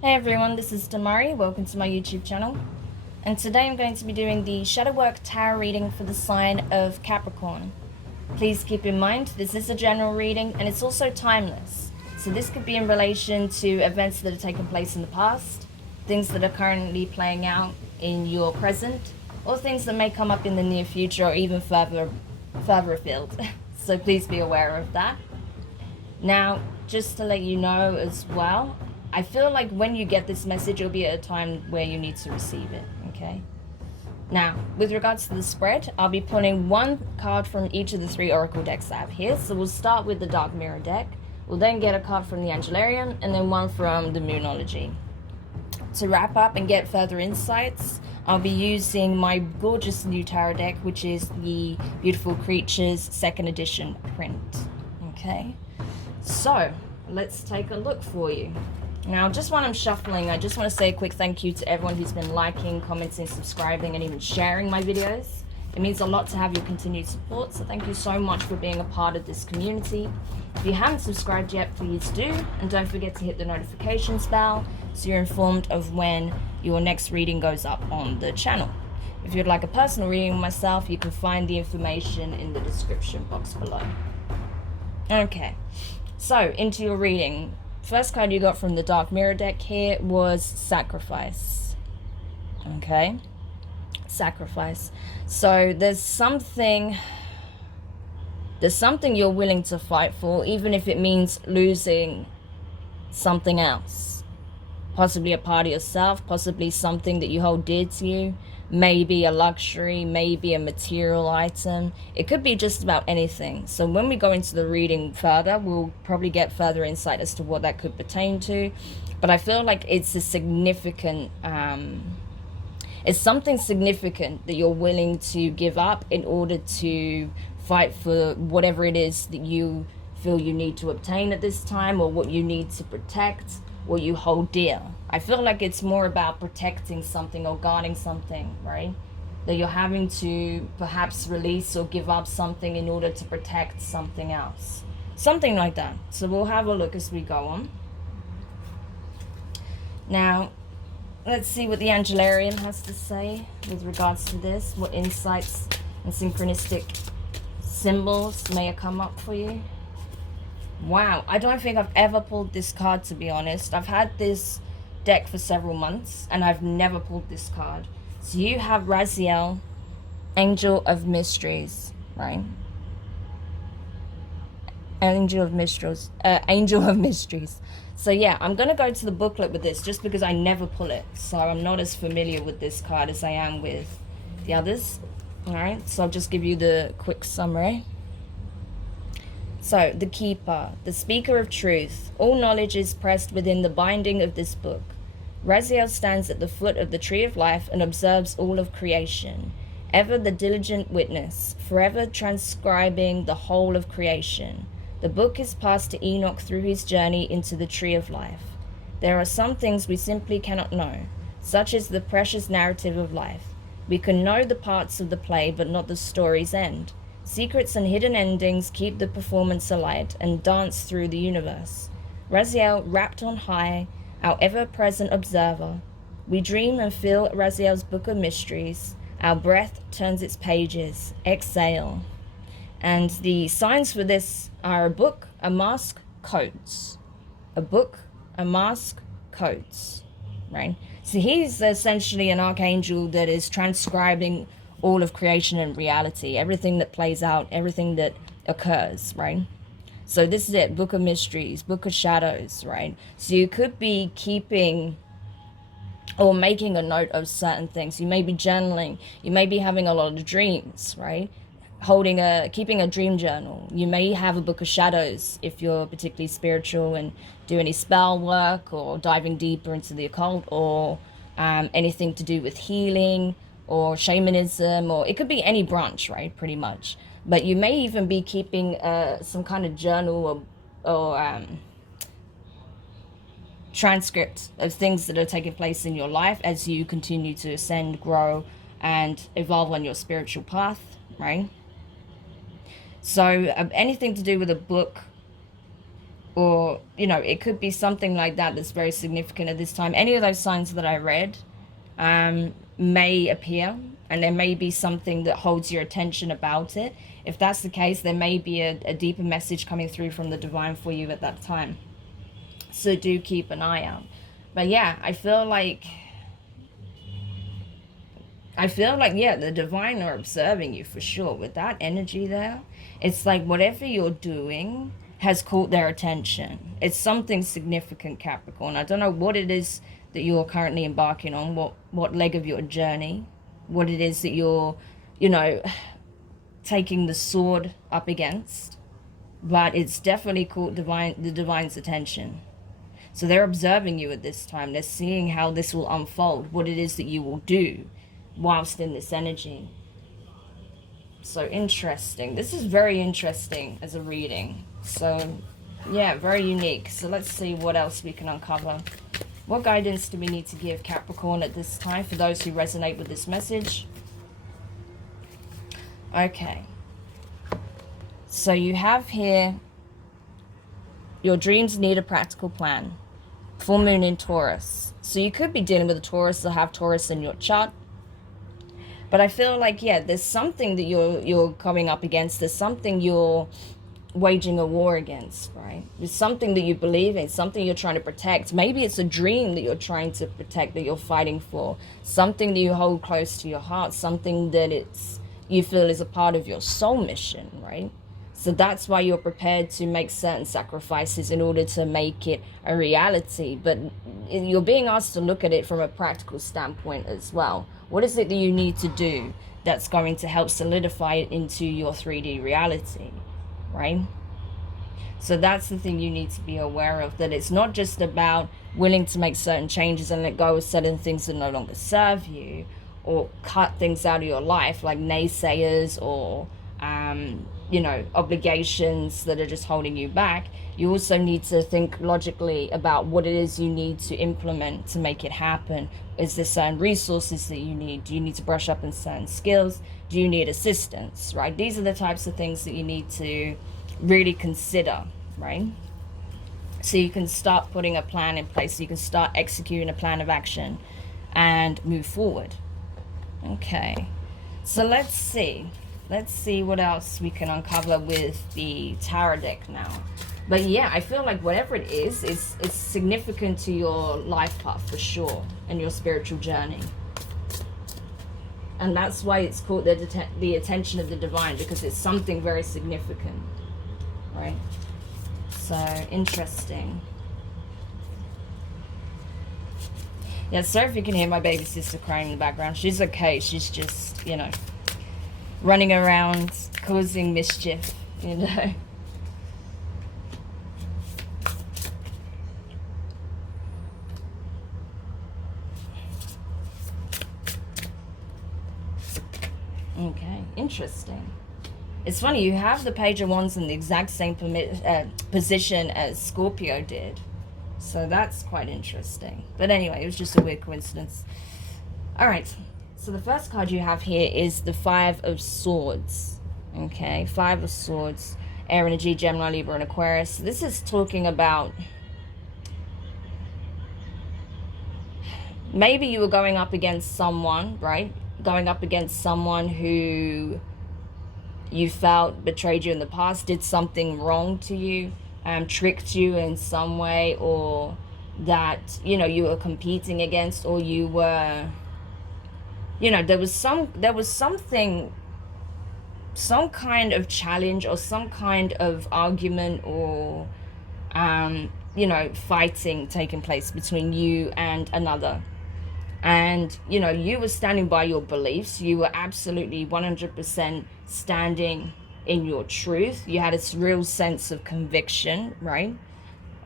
Hey everyone, this is Demari. Welcome to my YouTube channel. And today I'm going to be doing the Shadow Work Tarot reading for the sign of Capricorn. Please keep in mind, this is a general reading and it's also timeless. So this could be in relation to events that have taken place in the past, things that are currently playing out in your present, or things that may come up in the near future or even further afield. So please be aware of that. Now, just to let you know as well, I feel like when you get this message, it'll be at a time where you need to receive it, okay? Now, with regards to the spread, I'll be pulling one card from each of the three oracle decks I have here. So we'll start with the Dark Mirror deck. We'll then get a card from the Angelarium and then one from the Moonology. To wrap up and get further insights, I'll be using my gorgeous new tarot deck, which is the Beautiful Creatures 2nd edition print, okay? So, let's take a look for you. Now, just while I'm shuffling, I just want to say a quick thank you to everyone who's been liking, commenting, subscribing, and even sharing my videos. It means a lot to have your continued support, so thank you so much for being a part of this community. If you haven't subscribed yet, please do, and don't forget to hit the notifications bell so you're informed of when your next reading goes up on the channel. If you'd like a personal reading of myself, you can find the information in the description box below. Okay. So, into your reading. First card you got from the Dark Mirror deck here was Sacrifice. Okay? Sacrifice. So, there's something you're willing to fight for, even if it means losing something else. Possibly a part of yourself, possibly something that you hold dear to you. Maybe a luxury, maybe a material item. It could be just about anything. So when we go into the reading further, we'll probably get further insight as to what that could pertain to. But I feel like it's a significant, it's something significant that you're willing to give up in order to fight for whatever it is that you feel you need to obtain at this time, or what you need to protect, what you hold dear. I feel like it's more about protecting something or guarding something, right? That you're having to perhaps release or give up something in order to protect something else. Something like that. So we'll have a look as we go on. Now, let's see what the Angelarium has to say with regards to this. What insights and synchronistic symbols may come up for you. Wow, I don't think I've ever pulled this card, to be honest. I've had this deck for several months and I've never pulled this card. So you have Raziel, Angel of Mysteries, right? Angel of Mysteries. So yeah, I'm going to go to the booklet with this just because I never pull it. So I'm not as familiar with this card as I am with the others. Alright, so I'll just give you the quick summary. So, the Keeper, the Speaker of Truth, all knowledge is pressed within the binding of this book. Raziel stands at the foot of the Tree of Life and observes all of creation, ever the diligent witness, forever transcribing the whole of creation. The book is passed to Enoch through his journey into the Tree of Life. There are some things we simply cannot know, such as the precious narrative of life. We can know the parts of the play, but not the story's end. Secrets and hidden endings keep the performance alight and dance through the universe. Raziel, wrapped on high, our ever-present observer. We dream and feel Raziel's book of mysteries. Our breath turns its pages. Exhale. And the signs for this are a book, a mask, codes. A book, a mask, codes. Right? So he's essentially an archangel that is transcribing all of creation and reality, everything that plays out, everything that occurs, right? So this is it, Book of Mysteries, Book of Shadows, right? So you could be keeping or making a note of certain things. You may be journaling, you may be having a lot of dreams, right? Keeping a dream journal. You may have a Book of Shadows if you're particularly spiritual and do any spell work or diving deeper into the occult, or anything to do with healing or shamanism, or it could be any branch, right, pretty much. But you may even be keeping some kind of journal or transcript of things that are taking place in your life as you continue to ascend, grow, and evolve on your spiritual path, right? So anything to do with a book or, you know, it could be something like that that's very significant at this time. Any of those signs that I read may appear, and there may be something that holds your attention about it. If that's the case, there may be a deeper message coming through from the divine for you at that time. So do keep an eye out. But yeah, I feel like, yeah, the divine are observing you for sure. With that energy there, it's like whatever you're doing has caught their attention. It's something significant, Capricorn. I don't know what it is that you're currently embarking on, what leg of your journey, what it is that you're, you know, taking the sword up against, but it's definitely caught the divine's attention. So they're observing you at this time. They're seeing how this will unfold, what it is that you will do whilst in this energy. So interesting. This is very interesting as a reading. So yeah, very unique. So let's see what else we can uncover. What guidance do we need to give Capricorn at this time for those who resonate with this message? Okay. So you have here, your dreams need a practical plan. Full moon in Taurus. So you could be dealing with a Taurus or have Taurus in your chart. But I feel like, yeah, there's something that you're coming up against. There's something you're waging a war against, right? There's something that you believe in, something you're trying to protect. Maybe it's a dream that you're trying to protect, that you're fighting for. Something that you hold close to your heart. Something that you feel is a part of your soul mission, right? So that's why you're prepared to make certain sacrifices in order to make it a reality. But you're being asked to look at it from a practical standpoint as well. What is it that you need to do that's going to help solidify it into your 3D reality, right? So that's the thing you need to be aware of, that it's not just about willing to make certain changes and let go of certain things that no longer serve you, or cut things out of your life like naysayers or you know, obligations that are just holding you back. You also need to think logically about what it is you need to implement to make it happen. Is there certain resources that you need? Do you need to brush up in certain skills? Do you need assistance, right? These are the types of things that you need to really consider, right? So you can start putting a plan in place. So you can start executing a plan of action and move forward. Okay, so let's see what else we can uncover with the tarot deck now. But yeah, I feel like whatever it is, it's significant to your life path for sure, and your spiritual journey. And that's why it's called the attention of the divine, because it's something very significant, right? So interesting. Yeah, sorry if you can hear my baby sister crying in the background. She's okay. She's just, you know, running around causing mischief, you know. Okay, interesting. It's funny, you have the Page of Wands in the exact same position as Scorpio did. So that's quite interesting. But anyway, it was just a weird coincidence. All right. So the first card you have here is the Five of Swords. Okay, Five of Swords. Air energy, Gemini, Libra, and Aquarius. This is talking about maybe you were going up against someone, right? Going up against someone who you felt betrayed you in the past, did something wrong to you, tricked you in some way, or that, you know, you were competing against, or you were, you know, there was something, some kind of challenge or some kind of argument or, you know, fighting taking place between you and another. And, you know, you were standing by your beliefs. You were absolutely 100% standing in your truth. You had this real sense of conviction, right?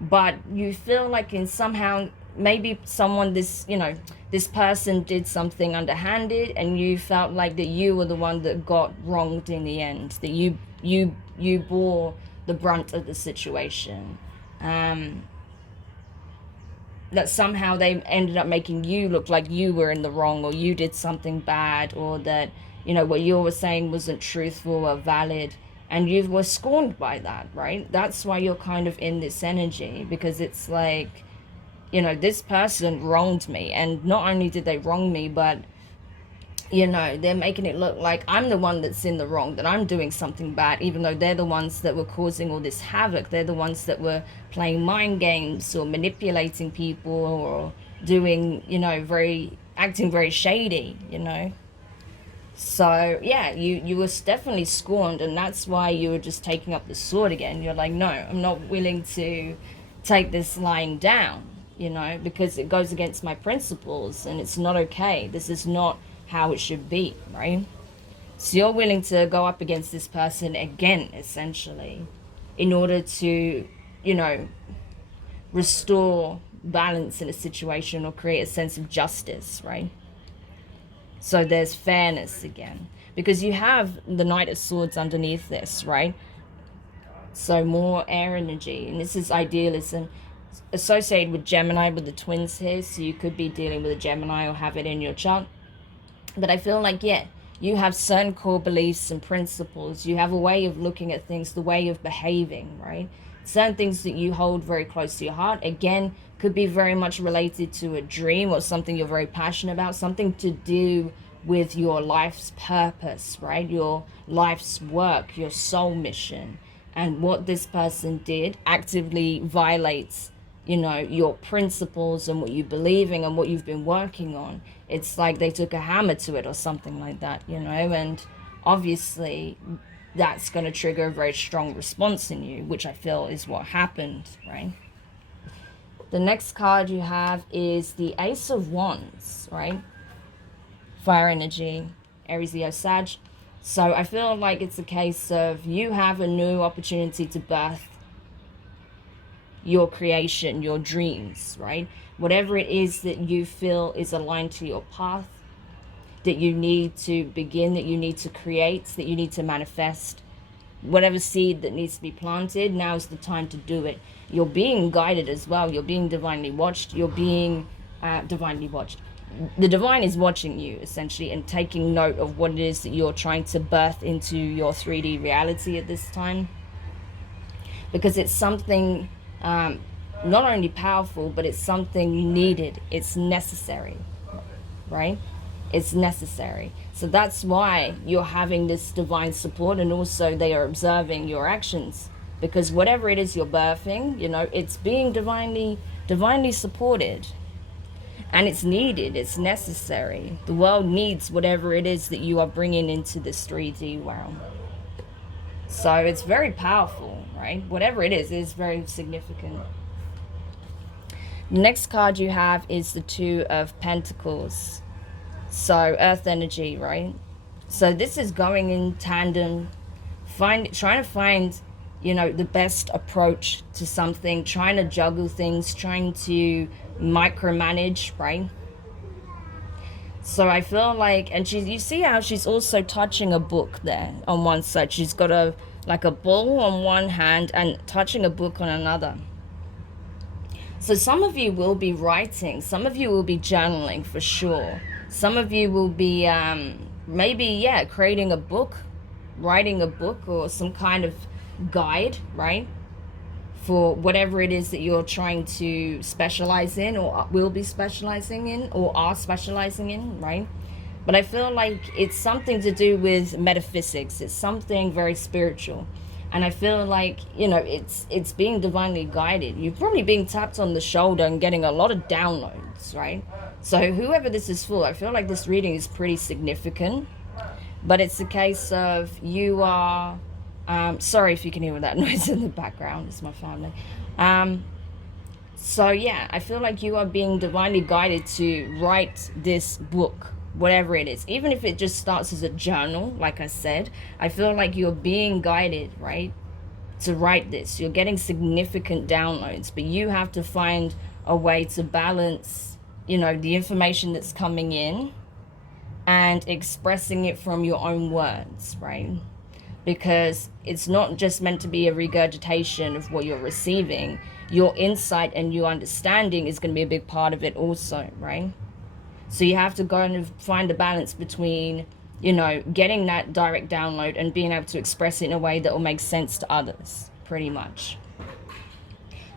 But you feel like in somehow, maybe someone, this person did something underhanded, and you felt like that you were the one that got wronged in the end, that you bore the brunt of the situation. That somehow they ended up making you look like you were in the wrong, or you did something bad, or that, you know, what you were saying wasn't truthful or valid, and you were scorned by that, right? That's why you're kind of in this energy, because it's like, this person wronged me, and not only did they wrong me, but they're making it look like I'm the one that's in the wrong, that I'm doing something bad, even though they're the ones that were causing all this havoc. They're the ones that were playing mind games or manipulating people, or doing, acting very shady, So yeah, you were definitely scorned, and that's why you were just taking up the sword again. You're like, no, I'm not willing to take this lying down, because it goes against my principles, and it's not okay. This is not how it should be, right? So you're willing to go up against this person again, essentially, in order to, restore balance in a situation or create a sense of justice, right? So there's fairness again, because you have the Knight of Swords underneath this, right? So more air energy, and this is idealism associated with Gemini, with the twins here. So you could be dealing with a Gemini or have it in your chart. But I feel like, yeah, you have certain core beliefs and principles. You have a way of looking at things, the way of behaving, right? Certain things that you hold very close to your heart, again, could be very much related to a dream or something you're very passionate about, something to do with your life's purpose, right? Your life's work, your soul mission. And what this person did actively violates, your principles and what you believe in and what you've been working on. It's like they took a hammer to it or something like that, and obviously that's going to trigger a very strong response in you, which I feel is what happened, right? The next card you have is the Ace of Wands, right? Fire energy, Aries, Leo, Sag. So I feel like it's a case of you have a new opportunity to birth your creation, your dreams, right? Whatever it is that you feel is aligned to your path, that you need to begin, that you need to create, that you need to manifest, whatever seed that needs to be planted, now is the time to do it. You're being guided as well. You're being divinely watched. You're being divinely watched. The divine is watching you, essentially, and taking note of what it is that you're trying to birth into your 3D reality at this time. Because it's something not only powerful, but it's something needed. It's necessary, right? It's necessary. So that's why you're having this divine support, and also they are observing your actions, because whatever it is you're birthing, it's being divinely supported, and it's needed. It's necessary. The world needs whatever it is that you are bringing into this 3D realm. So it's very powerful, right? Whatever it is very significant. The next card you have is the Two of Pentacles. So earth energy, right? So this is going in tandem, trying to find, the best approach to something, trying to juggle things, trying to micromanage, right? So I feel like, and you see how she's also touching a book there on one side. She's got a ball on one hand and touching a book on another. So some of you will be writing, some of you will be journaling for sure. Some of you will be maybe, creating a book, writing a book, or some kind of guide, right? For whatever it is that you're trying to specialize in, or will be specializing in, or are specializing in, right? But I feel like it's something to do with metaphysics. It's something very spiritual. And I feel like, it's being divinely guided. You're probably being tapped on the shoulder and getting a lot of downloads, right? So whoever this is for, I feel like this reading is pretty significant. But it's a case of you are... sorry if you can hear that noise in the background. It's my family. So yeah, I feel like you are being divinely guided to write this book, whatever it is. Even if it just starts as a journal, like I said, I feel like you're being guided, right, to write this. You're getting significant downloads, but you have to find a way to balance, the information that's coming in and expressing it from your own words, right? Because it's not just meant to be a regurgitation of what you're receiving. Your insight and your understanding is going to be a big part of it also, right? So you have to go and find a balance between you know, getting that direct download and being able to express it in a way that will make sense to others, pretty much.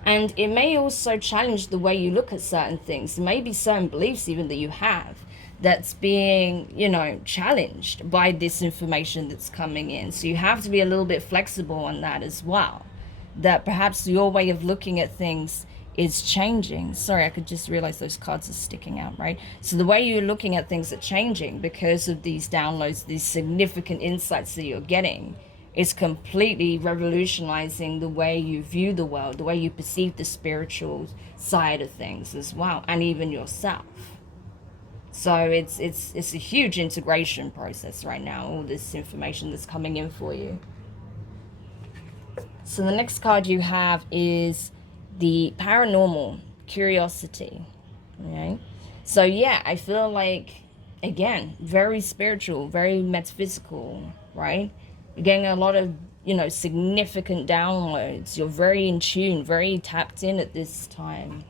And it may also challenge the way you look at certain things. There may be certain beliefs even that you have that's being, you know, challenged by this information that's coming in. So you have to be a little bit flexible on that as well. That perhaps your way of looking at things is changing. Sorry, I could just realize those cards are sticking out, right? So the way you're looking at things are changing because of these downloads, these significant insights that you're getting. Is completely revolutionizing the way you view the world, the way you perceive the spiritual side of things as well, and even yourself. So it's a huge integration process right now, all this information that's coming in for you. So the next card you have is the paranormal, curiosity. Okay? So yeah, I feel like, again, very spiritual, very metaphysical, right? You're getting a lot of, you know, significant downloads. You're very in tune, very tapped in at this time.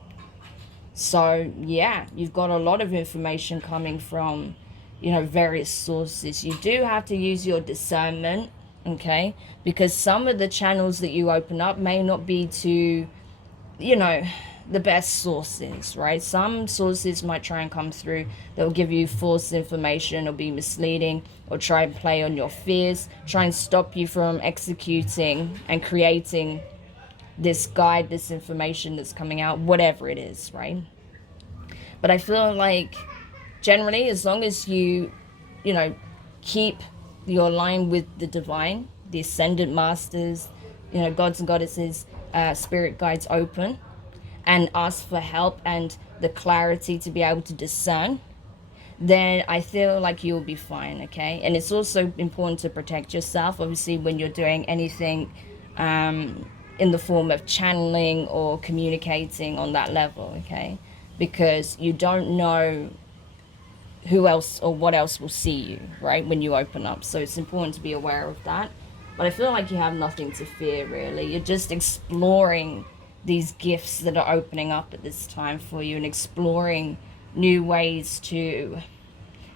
So, yeah, you've got a lot of information coming from, you know, various sources. You do have to use your discernment, okay? Because some of the channels that you open up may not be to, you know, the best sources, right? Some sources might try and come through that will give you false information or be misleading or try and play on your fears, try and stop you from executing and creating this guide, this information that's coming out, whatever it is, right? But I feel like generally, as long as you know, keep your line with the divine, the ascended masters, you know, gods and goddesses, spirit guides open, and ask for help and the clarity to be able to discern, then I feel like you'll be fine, okay? And it's also important to protect yourself, obviously, when you're doing anything in the form of channeling or communicating on that level, okay? Because you don't know who else or what else will see you, right, when you open up. So it's important to be aware of that. But I feel like you have nothing to fear, really. You're just exploring these gifts that are opening up at this time for you and exploring new ways to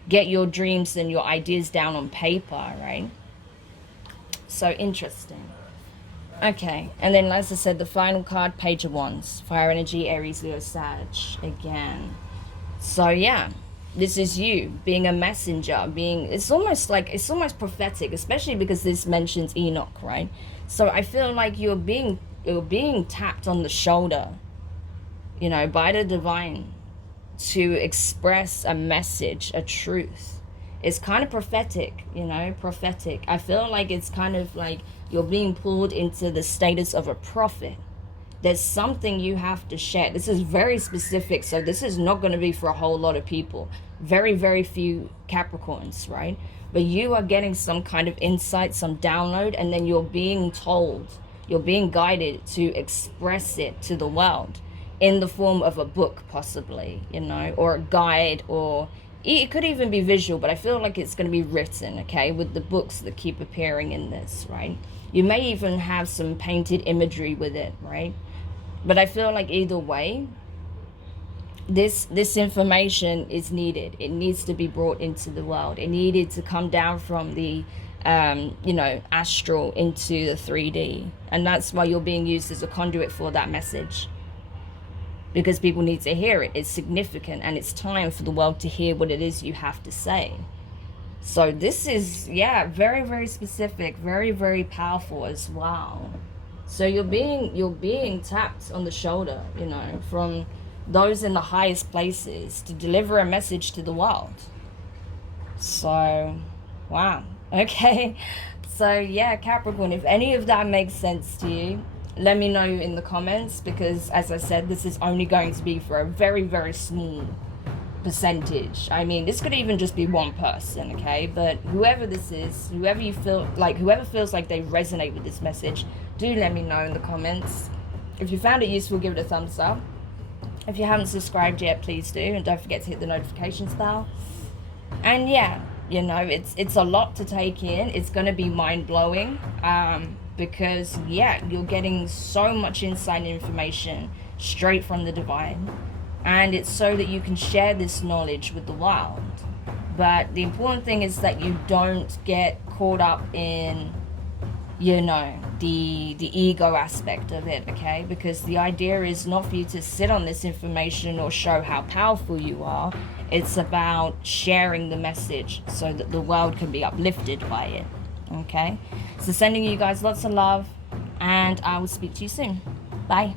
get your dreams and your ideas down on paper, right? So interesting. Okay, and then as I said, the final card, Page of Wands, fire energy, Aries, Leo, Sag, again. So yeah, this is you being a messenger, it's almost prophetic, especially because this mentions Enoch, right? So I feel like you're being tapped on the shoulder, you know, by the divine to express a message, a truth. It's kind of prophetic, you know, prophetic. I feel like it's kind of like you're being pulled into the status of a prophet. There's something you have to share. This is very specific, so this is not going to be for a whole lot of people. Very, very few Capricorns, right? But you are getting some kind of insight, some download, and then you're being told, you're being guided to express it to the world in the form of a book, possibly, you know, or a guide, or it could even be visual, but I feel like it's going to be written, okay, with the books that keep appearing in this, right? You may even have some painted imagery with it, right? But I feel like either way, this information is needed. It needs to be brought into the world. It needed to come down from the you know, astral into the 3D, and that's why you're being used as a conduit for that message, because people need to hear it. It's significant, and it's time for the world to hear what it is you have to say. So this is, yeah, very, very specific, very, very powerful as well. So you're being tapped on the shoulder, you know, from those in the highest places to deliver a message to the world. So, wow. Okay. So yeah, Capricorn, if any of that makes sense to you, let me know in the comments, because as I said, this is only going to be for a very, very small percentage. I mean, this could even just be one person, okay? But whoever this is, whoever feels like they resonate with this message, do let me know in the comments. If you found it useful, give it a thumbs up. If you haven't subscribed yet, please do, and don't forget to hit the notifications bell. And yeah, you know, it's a lot to take in. It's going to be mind-blowing, because yeah, you're getting so much insight and information straight from the divine, and it's so that you can share this knowledge with the world. but the important thing is that you don't get caught up in, you know, the ego aspect of it, okay? Because the idea is not for you to sit on this information or show how powerful you are. It's about sharing the message so that the world can be uplifted by it, okay? So sending you guys lots of love, and I will speak to you soon. Bye.